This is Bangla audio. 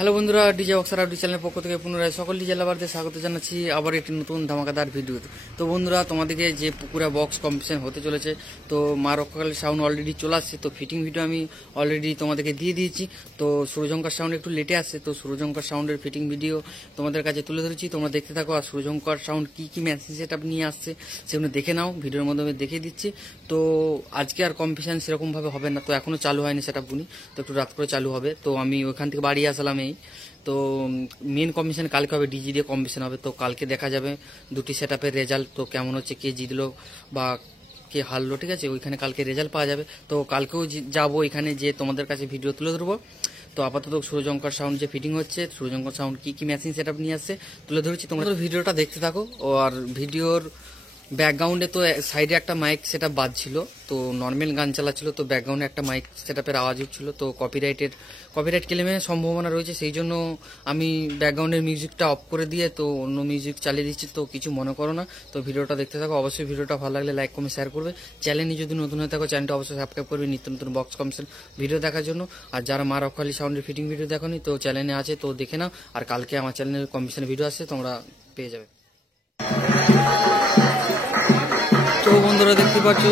হ্যালো বন্ধুরা, ডিজে বক্সার আপডেট চ্যানেলের পক্ষ থেকে পুনরায় সকল ডিজে লাভারদের স্বাগত জানাচ্ছি আবার একটি নতুন ধামাকাদার ভিডিওতে। তো বন্ধুরা, তোমাদেরকে যে পুকুরা বক্স কম্পিটিশন হতে চলেছে, তো মা রক্ষাকালীর সাউন্ড অলরেডি চলে আসছে। তো ফিটিং ভিডিও আমি অলরেডি তোমাদেরকে দিয়ে দিয়েছি। তো সূর্যঙ্কার সাউন্ড একটু লেটে আসছে, তো সূর্যঙ্কার সাউন্ডের ফিটিং ভিডিও তোমাদের কাছে তুলে ধরেছি, তোমরা দেখতে থাকো। আর সূর্যঙ্কার সাউন্ড কি কি মেশিন সেট আপ নিয়ে আসছে সেগুলো দেখে নাও, ভিডিওর মাধ্যমে দেখিয়ে দিচ্ছি। তো আজকে আর কম্পিটিশন সেরকমভাবে হবে না, তো এখনো চালু হয়নি সেট আপগুলি, তো একটু রাত করে চালু হবে। তো আমি ওইখান থেকে বাড়ি আসলাম এই। তো মেন কম্পিটিশন কালকে হবে, ডিজি দিয়ে কম্পিটিশন হবে। তো কালকে দেখা যাবে দুটি সেট আপের রেজাল্ট, তো কেমন হচ্ছে, কে জিতলো বা কে হারলো, ঠিক আছে, ওইখানে কালকে রেজাল্ট পাওয়া যাবে। তো কালকেও যাবো এখানে, যে তোমাদের কাছে ভিডিও তুলে ধরবো। তো আপাতত সূর্যঙ্কার সাউন্ড যে ফিটিং হচ্ছে, সূর্যঙ্কার সাউন্ড কি কি মেশিন সেট আপ নিয়ে আসছে তুলে ধরেছি, তোমরা ভিডিওটা দেখতে থাকো। আর ভিডিওর ব্যাকগ্রাউন্ডে তো সাইডে একটা মাইক সেট আপ বাজছিল, তো নর্মাল গান চালাচ্ছিল, তো ব্যাকগ্রাউন্ডে একটা মাইক সেট আপের আওয়াজ হচ্ছিল, তো কপিরাইট ক্লেমের সম্ভাবনা রয়েছে। সেই জন্য আমি ব্যাকগ্রাউন্ডের মিউজিকটা অফ করে দিয়ে তো অন্য মিউজিক চালিয়ে দিচ্ছি, তো কিছু মনে করো না। তো ভিডিওটা দেখতে থাকো, অবশ্যই ভিডিওটা ভালো লাগলে লাইক কমেন্ট শেয়ার করবে। চ্যানেলে যদি নতুন হয়ে থাকো চ্যানেলটা অবশ্যই সাবস্ক্রাইব করবে নিত্য নতুন বক্স কম্পিটিশন ভিডিও দেখার জন্য। আর যারা মা রক্ষালী সাউন্ডের ফিটিং ভিডিও দেখোনি, তো চ্যানেলে আছে, তো দেখে নাও। আর কালকে আমার চ্যানেলের কম্পিটিশনের ভিডিও আসছে, তোমরা পেয়ে যাবে। তো বন্ধুরা দেখতে পাচ্ছ